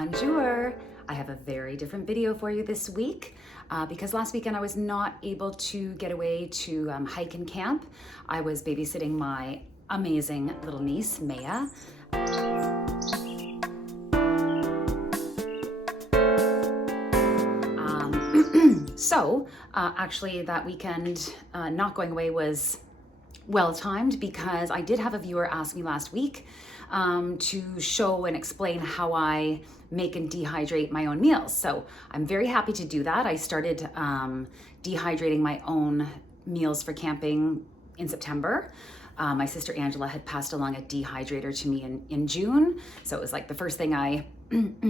Bonjour! I have a very different video for you this week because last weekend I was not able to get away to hike and camp. I was babysitting my amazing little niece, Maya. Actually that weekend not going away was well-timed because I did have a viewer ask me last week to show and explain how I make and dehydrate my own meals. So I'm very happy to do that. I started dehydrating my own meals for camping in September. My sister Angela had passed along a dehydrator to me in June. So it was like the first thing I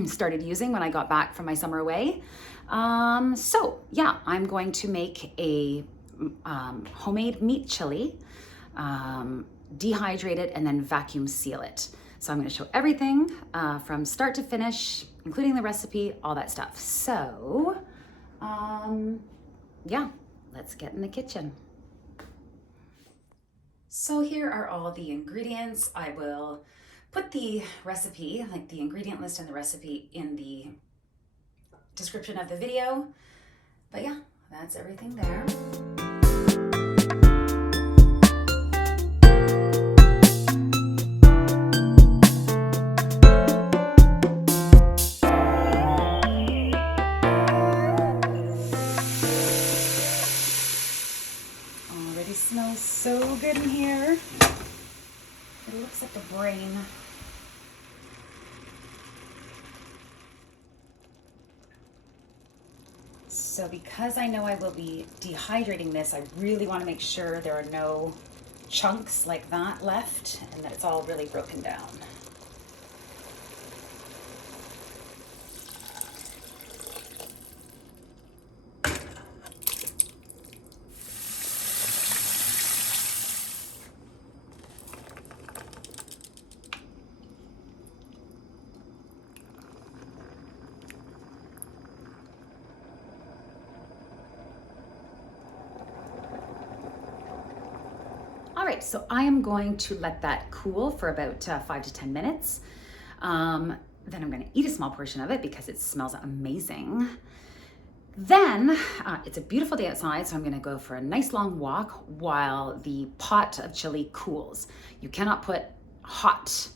started using when I got back from my summer away. So yeah, I'm going to make a homemade meat chili, dehydrate it, and then vacuum seal it. So I'm going to show everything from start to finish, including the recipe, all that stuff. So yeah, let's get in the kitchen. So here are all the ingredients. I will put the recipe, like the ingredient list and the recipe, in the description of the video. But yeah, that's everything there. Already smells so good in here. It looks like a brain. So because I know I will be dehydrating this, I really want to make sure there are no chunks like that left and that it's all really broken down. All right, so I am going to let that cool for about 5 to 10 minutes. Then I'm gonna eat a small portion of it because it smells amazing. Then it's a beautiful day outside, so I'm gonna go for a nice long walk while the pot of chili cools. You cannot put hot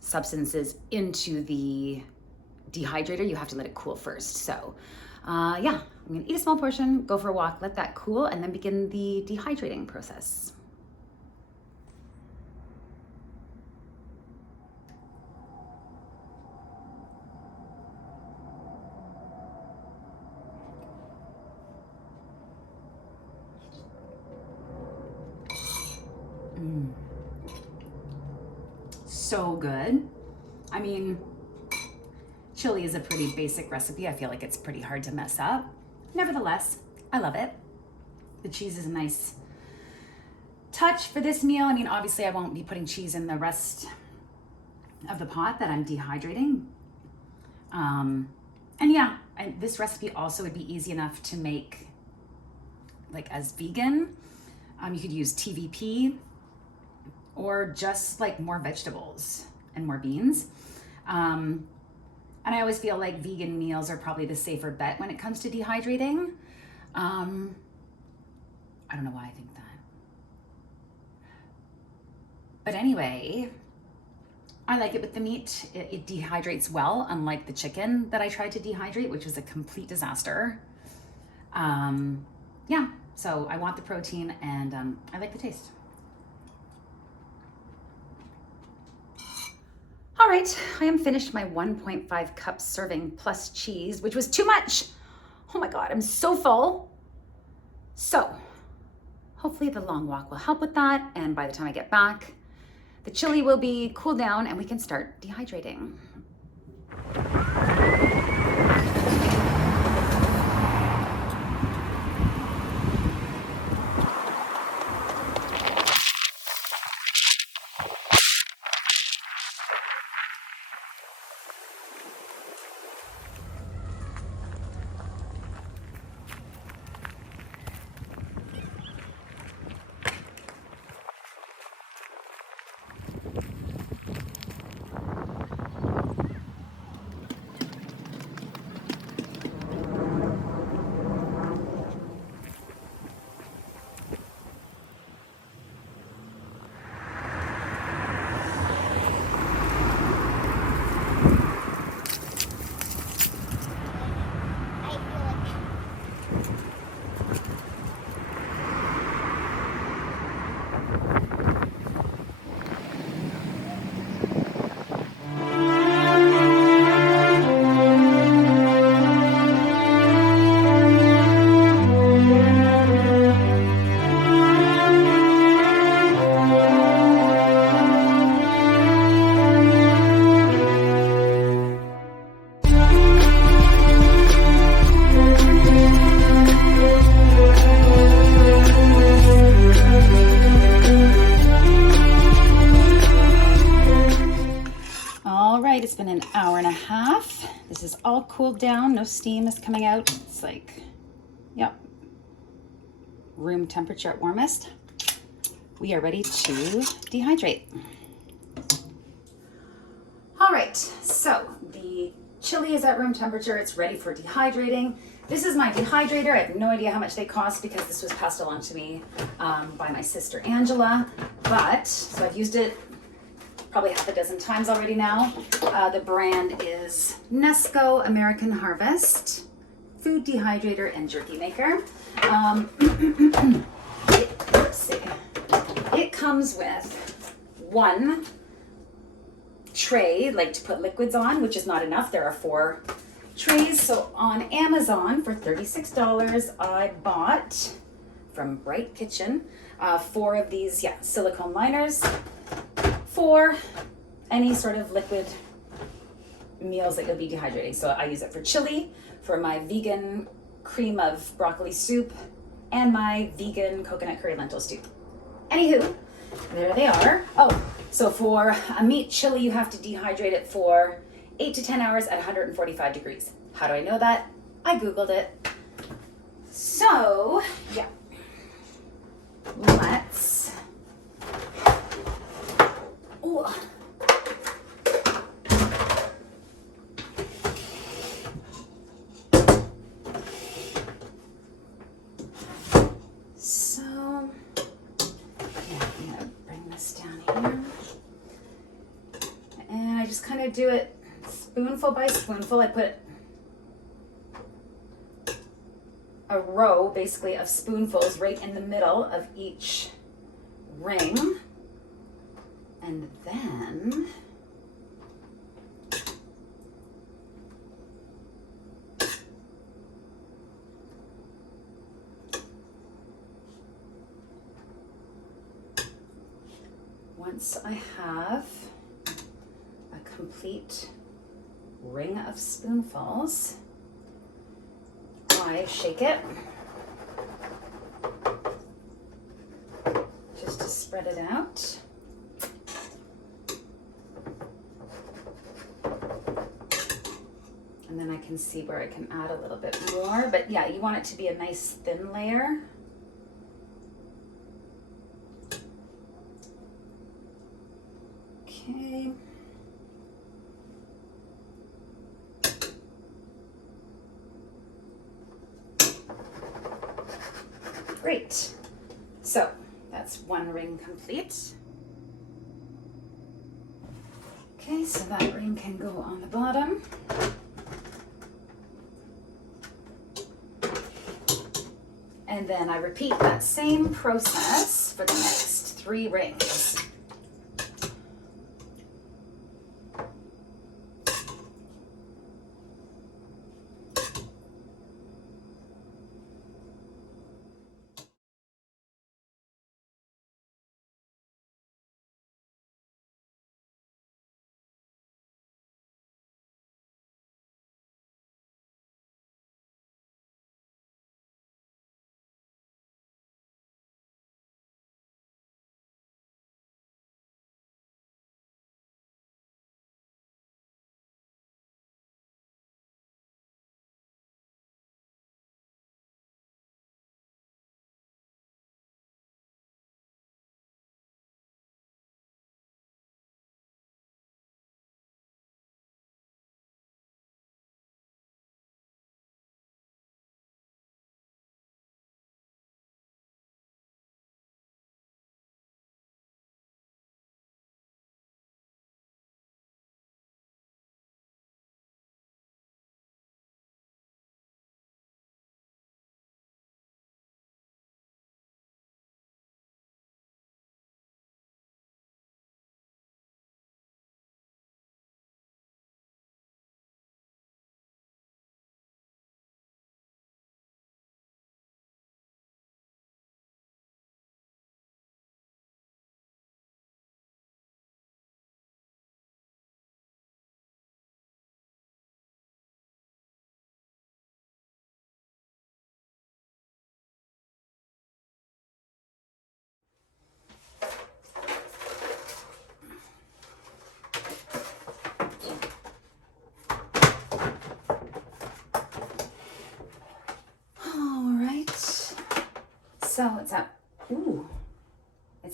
substances into the dehydrator. You have to let it cool first. So yeah, I'm gonna eat a small portion, go for a walk, let that cool, and then begin the dehydrating process. So good. I mean, chili is a pretty basic recipe. I feel like it's pretty hard to mess up. Nevertheless, I love it. The cheese is a nice touch for this meal. I mean, obviously I won't be putting cheese in the rest of the pot that I'm dehydrating. And yeah, this recipe also would be easy enough to make like as vegan. You could use TVP or just like more vegetables and more beans. And I always feel like vegan meals are probably the safer bet when it comes to dehydrating. I don't know why I think that. But anyway, I like it with the meat. It dehydrates well, unlike the chicken that I tried to dehydrate, which was a complete disaster. Yeah, so I want the protein and I like the taste. All right, I am finished my 1.5 cup serving plus cheese, which was too much. Oh my God, I'm so full. So hopefully the long walk will help with that. And by the time I get back, the chili will be cooled down and we can start dehydrating. in an hour and a half. This is all cooled down, no steam is coming out. It's like, yep, room temperature at warmest. We are ready to dehydrate. All right, so the chili is at room temperature. It's ready for dehydrating. This is my dehydrator. I have no idea how much they cost because this was passed along to me by my sister Angela. But, so I've used it probably half a dozen times already now. The brand is Nesco American Harvest Food Dehydrator and Jerky Maker. Let's see. It comes with one tray, like to put liquids on, which is not enough. There are 4 trays. So on Amazon for $36, I bought from Bright Kitchen 4 of these, silicone liners for any sort of liquid meals that you'll be dehydrating. So I use it for chili, for my vegan cream of broccoli soup, and my vegan coconut curry lentil stew. Anywho, there they are. Oh, so for a meat chili, you have to dehydrate it for 8 to 10 hours at 145 degrees. How do I know that? I Googled it. So, yeah. Let's... Ooh. So, yeah, I'm gonna bring this down here. And I just kind of do it spoonful by spoonful. I put a row, basically, of spoonfuls right in the middle of each ring. And then once I have a complete ring of spoonfuls, I shake it just to spread it out. And then I can see where I can add a little bit more. But yeah, you want it to be a nice thin layer. Okay. Great. So that's one ring complete. Okay, so that ring can go on the bottom. And then I repeat that same process for the next 3 rings.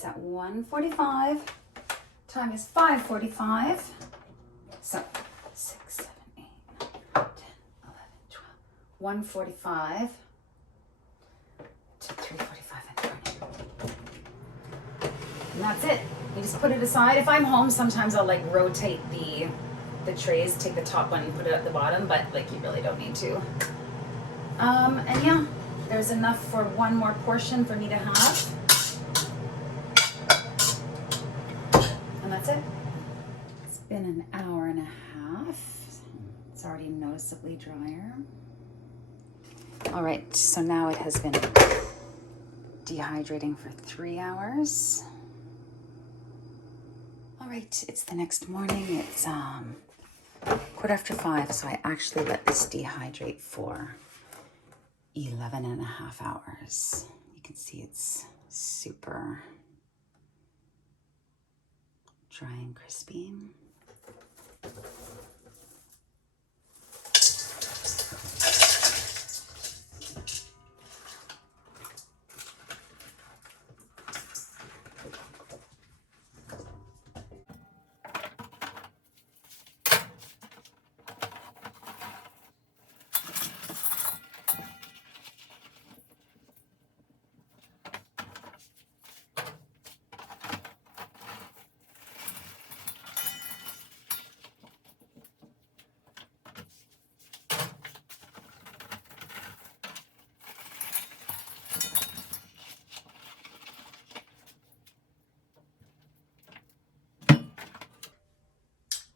It's at 1:45. Time is 5:45. So 6, 7, 8, 9, 10, 11, 12. 1:45 to 3:45 and turn it. And that's it. You just put it aside. If I'm home, sometimes I'll like rotate the trays, take the top one and put it at the bottom, but like you really don't need to. And yeah, there's enough for one more portion for me to have. And that's it. It's been an hour and a half. It's already noticeably drier. All right, so now it has been dehydrating for 3 hours. All right, it's the next morning. It's 5:15, so I actually let this dehydrate for 11.5 hours. You can see it's super dry and crispy.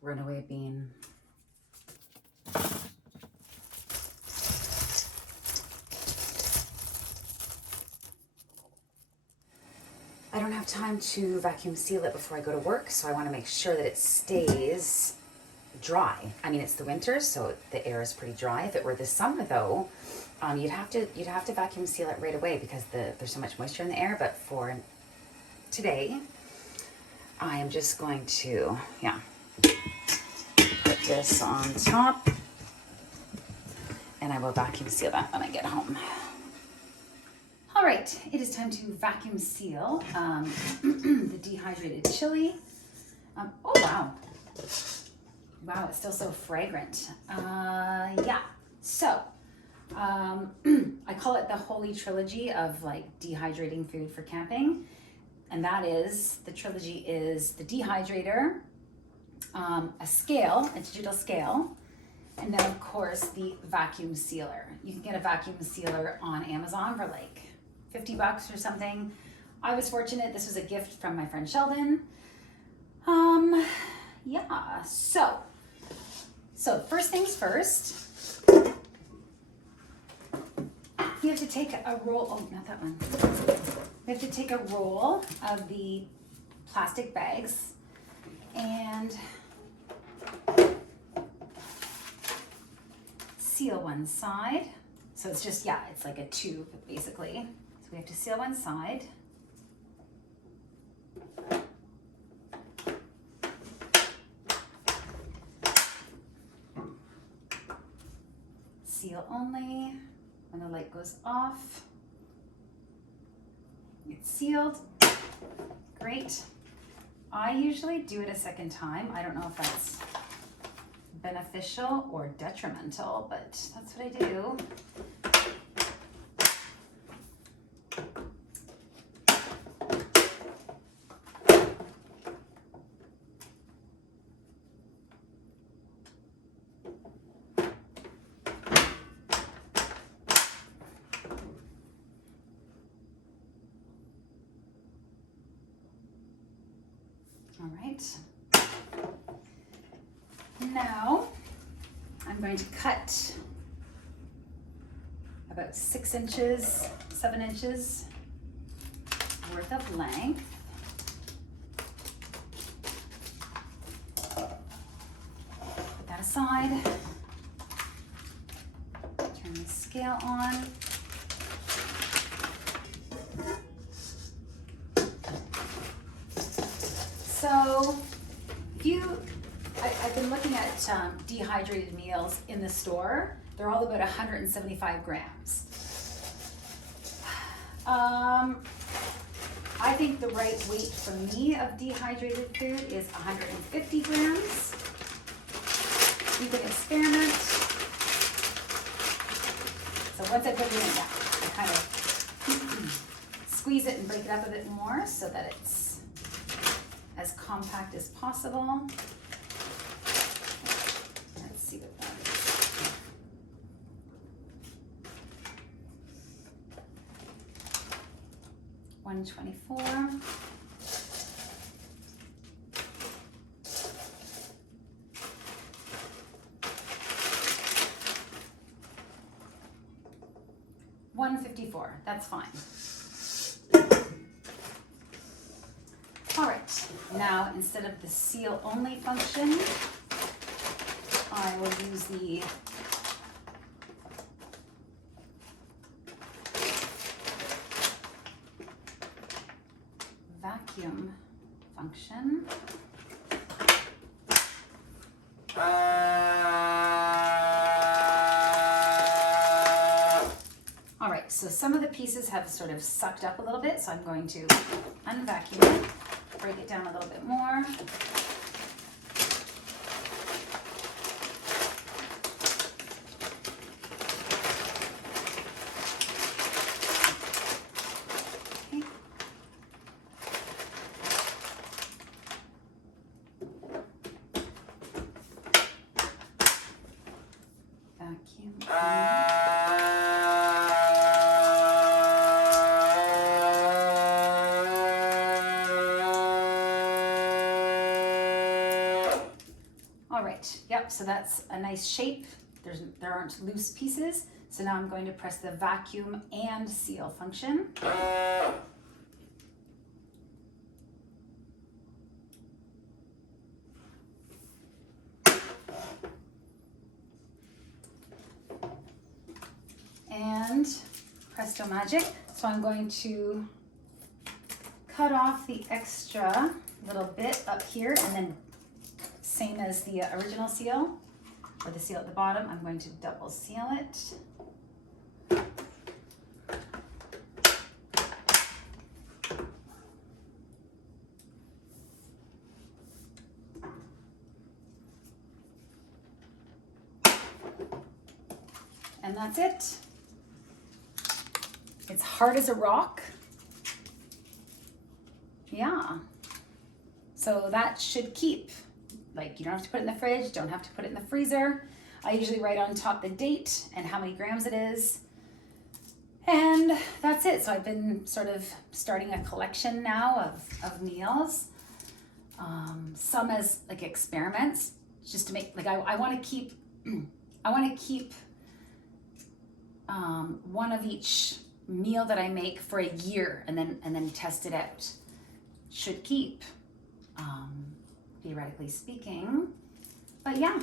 Runaway bean. I don't have time to vacuum seal it before I go to work, so I want to make sure that it stays dry. I mean, it's the winter, so the air is pretty dry. If it were the summer, though, you'd have to vacuum seal it right away because there's so much moisture in the air. But for today, I am just going to, put this on top, and I will vacuum seal that when I get home. All right, it is time to vacuum seal the dehydrated chili. Oh, wow. Wow, it's still so fragrant. So I call it the holy trilogy of like dehydrating food for camping. And that is, the trilogy is the dehydrator, a scale, a digital scale, and then of course the vacuum sealer. You can get a vacuum sealer on Amazon for like $50 or something. I was fortunate, this was a gift from my friend Sheldon. So first things first, you have to take a roll, not that one. We have to take a roll of the plastic bags and seal one side. So it's just, it's like a tube basically. So we have to seal one side. Seal only when the light goes off. It's sealed. Great. I usually do it a second time. I don't know if that's beneficial or detrimental, but that's what I do. All right. Now I'm going to cut about 6 inches, 7 inches worth of length. Put that aside. Turn the scale on. So I've been looking at dehydrated meals in the store. They're all about 175 grams. I I think the right weight for me of dehydrated food is 150 grams. You can experiment. So once I put it in, I kind of squeeze it and break it up a bit more so that it's as compact as possible. Let's see what that is. 124. $154, that's fine. All right, now instead of the seal only function, I will use the vacuum function. All right, so some of the pieces have sort of sucked up a little bit, so I'm going to unvacuum it, break it down a little bit more. Okay. Vacuum. Yep, so that's a nice shape. There aren't loose pieces. So now I'm going to press the vacuum and seal function. And presto magic. So I'm going to cut off the extra little bit up here, and then same as the original seal, or the seal at the bottom, I'm going to double seal it. And that's it. It's hard as a rock. Yeah. So that should keep. Like, you don't have to put it in the fridge, don't have to put it in the freezer. I usually write on top the date and how many grams it is. And that's it. So I've been sort of starting a collection now of meals. Some as like experiments, just to make, like I want to keep, one of each meal that I make for a year and then test it out. Should keep. Theoretically speaking, but yeah,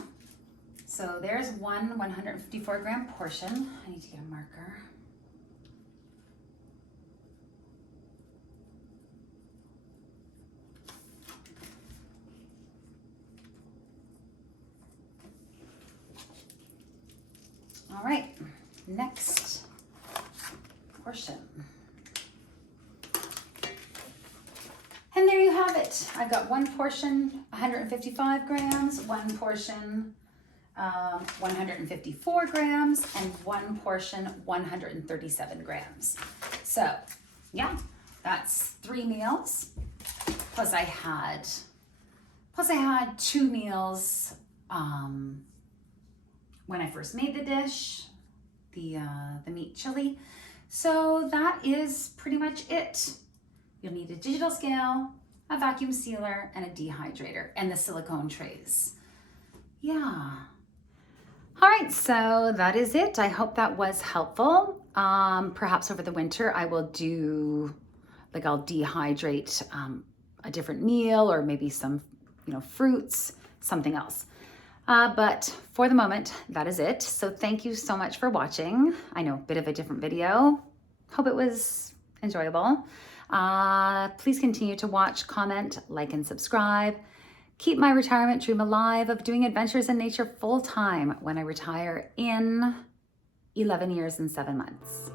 so there's one 154 gram portion. I need to get a marker. All right, next portion. And there you have it. I've got one portion, 155 grams, one portion, 154 grams, and one portion, 137 grams. So yeah, that's 3 meals. Plus I had 2 meals when I first made the dish, the meat chili. So that is pretty much it. You'll need a digital scale, a vacuum sealer, and a dehydrator, and the silicone trays. Yeah. All right, so that is it. I hope that was helpful. Perhaps over the winter, I will do, like I'll dehydrate a different meal, or maybe some, fruits, something else. But for the moment, that is it. So thank you so much for watching. I know, a bit of a different video. Hope it was enjoyable. Please continue to watch, comment, like, and subscribe. Keep my retirement dream alive of doing adventures in nature full time when I retire in 11 years and 7 months.